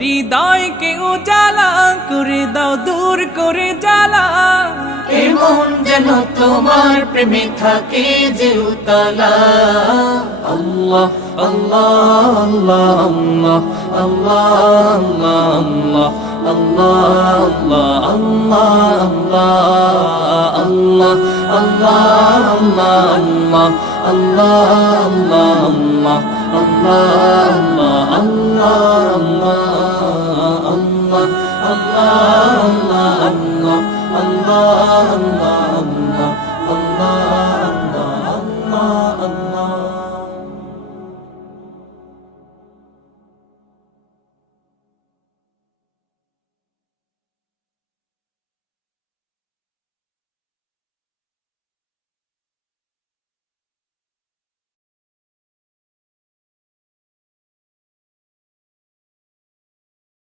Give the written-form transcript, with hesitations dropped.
হৃদয়কে উজালা করে দাও, দূর করে জ্বালা। এমন যেন তোমার প্রেমে থাকে যে উতলা। আল্লাহ আল্লাহ আল্লাহ আল্লাহ আল্লাহ আল্লাহ আল্লাহ আল্লাহ আল্লাহ আল্লাহ আল্লাহ আল্লাহ আল্লাহ আল্লাহ আল্লাহ আল্লাহ আল্লাহ আল্লাহ আল্লাহ